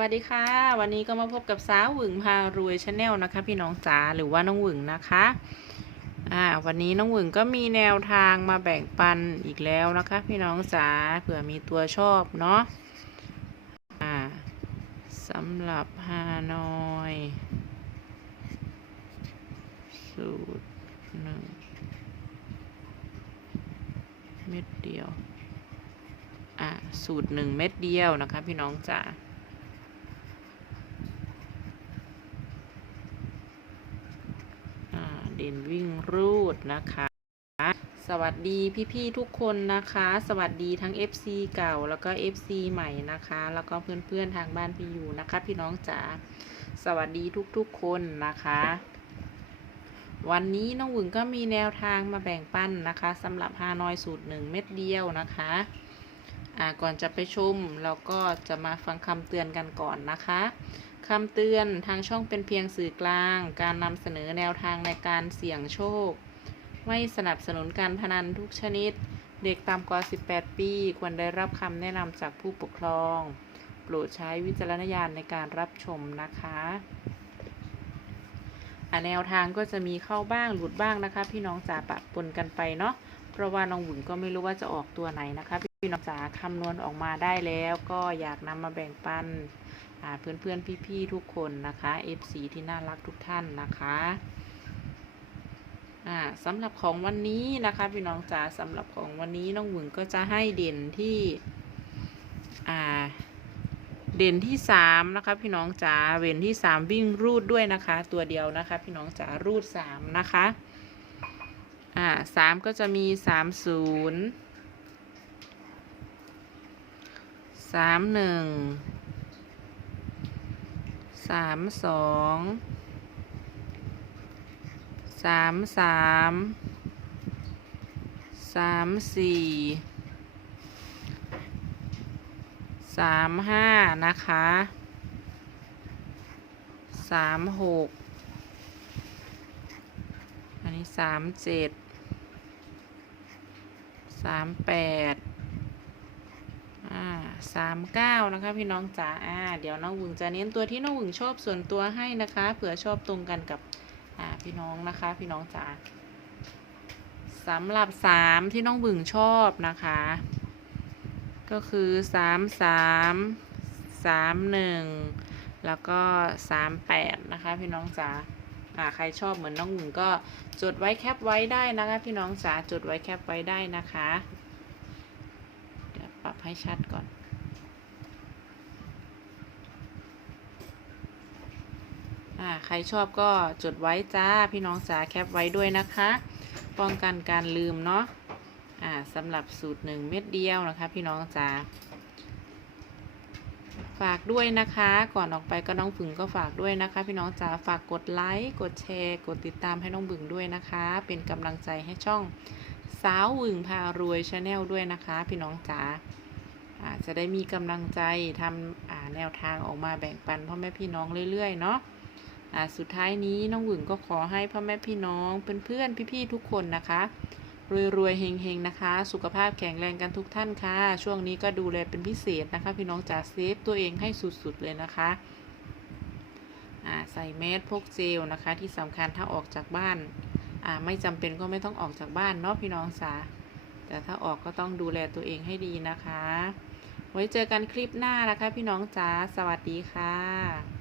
วัสดีค่ะ วันนี้ก็มาพบกับสาวหวึงพารวยชาแนลนะคะ พี่น้องจ๋าหรือว่าน้องหวึงนะคะอ่าวันนี้น้องหวึงก็มีแนวทางมาแบ่งปันอีกแล้วนะคะ พี่น้องจ๋าเผื่อมีตัวชอบเนาะอ่าสำหรับฮานอยสูตรหนึ่งเม็ดเดียวอ่าสูตรหนึ่งเม็ดเดียวนะคะ พี่น้องจ๋า อ่า เด่นวิ่งรูดนะคะสวัสดีพี่ๆทุกคนนะคะ สวัสดีทั้ง FC เก่าแล้วก็ FC ใหม่นะคะ แล้วก็เพื่อนๆทางบ้านพี่อยู่นะคะ พี่น้องจ๋าสวัสดีทุกๆคนนะคะ วันนี้น้องหวึงก็มีแนวทางมาแบ่งปันนะคะสำหรับฮานอยสูตรหนึ่งเม็ดเดียวนะคะอ่าก่อนจะไปชมเราก็จะมาฟังคำเตือนกันก่อนนะคะ คำเตือนทางช่องเป็นเพียงสื่อกลาง การนำเสนอแนวทางในการเสี่ยงโชค ไม่สนับสนุนการพนันทุกชนิด เด็กต่ำกว่า 18 ปี ควรได้รับคำแนะนำจากผู้ปกครอง โปรดใช้วิจารณญาณในการรับชมนะคะแนวทางก็จะมีเข้าบ้างหลุดบ้างนะคะ พี่น้องจ๋าปะปนกันไปเนาะเพราะว่าน้องบุญก็ไม่รู้ว่าจะออกตัวไหนนะคะ พี่น้องจ๋าคำนวณออกมาได้แล้ว ก็อยากนำมาแบ่งปัน อ่าเพื่อนๆพี่ๆทุกคนนะคะ FC ที่น่ารักทุกท่านนะคะสำหรับของวันนี้นะคะพี่น้องจ๋าสำหรับของวันนี้น้องบุญก็จะให้เด่นที่เด่นที่สามนะคะพี่น้องจ๋าเด่นที่สามวิ่งรูดด้วยนะคะ ตัวเดียวนะคะ พี่น้องจ๋ารูดสามนะคะอ่าสามก็จะมีสามศูนย์สามหนึ่ง สามสองสามสามสามสี่สามห้านะคะสามหกอันนี้สามเจ็ดสามแปด สามเก้านะคะพี่น้องจ๋าอ่าเดี๋ยวน้องหวึงจะเน้นตัวที่น้องหวึงชอบส่วนตัวให้นะคะเผื่อชอบตรงกันกับอ่าพี่น้องนะคะพี่น้องจ๋าสำหรับสามที่น้องหวึงชอบนะคะ ก็คือสามสามสามหนึ่งแล้วก็สามแปดนะคะพี่น้องจ๋าอ่าใครชอบเหมือนน้องหนึ่งก็จดไว้แคปไว้ได้นะคะพี่น้องจ๋าจดไว้แคปไว้ได้นะคะ เดี๋ยวปรับให้ชัดก่อน อ่าใครชอบก็จดไว้จ้าพี่น้องจ๋าแคปไว้ด้วยนะคะ ป้องกันการลืมเนาะอ่าสำหรับสูตรหนึ่งเม็ดเดียวนะคะ พี่น้องจ๋าฝากด้วยนะคะ ก่อนออกไปก็น้องบึงก็ฝากด้วยนะคะ พี่น้องจ๋าฝากกดไลค์กดแชร์ กดติดตามให้น้องบึงด้วยนะคะ เป็นกำลังใจให้ช่องสาววึงพารวยชาแนลด้วยนะคะ พี่น้องจ๋าจะได้มีกำลังใจทำแนวทางออกมาแบ่งปันพ่อแม่พี่น้องเรื่อยๆเนาะ สุดท้ายนี้น้องหวึงก็ขอให้พ่อแม่พี่น้องเพื่อนๆพี่ๆทุกคนนะคะรวยๆเฮงๆนะคะ สุขภาพแข็งแรงกันทุกท่านค่ะ ช่วงนี้ก็ดูแลเป็นพิเศษนะคะ พี่น้องจ๋าเซฟตัวเองให้สุดๆเลยนะคะใส่แมสพกเจลนะคะ ที่สำคัญถ้าออกจากบ้านไม่จำเป็นก็ไม่ต้องออกจากบ้านเนาะพี่น้องจ๋าแต่ถ้าออกก็ต้องดูแลตัวเองให้ดีนะคะ ไว้เจอกันคลิปหน้านะคะ พี่น้องจ๋าสวัสดีค่ะ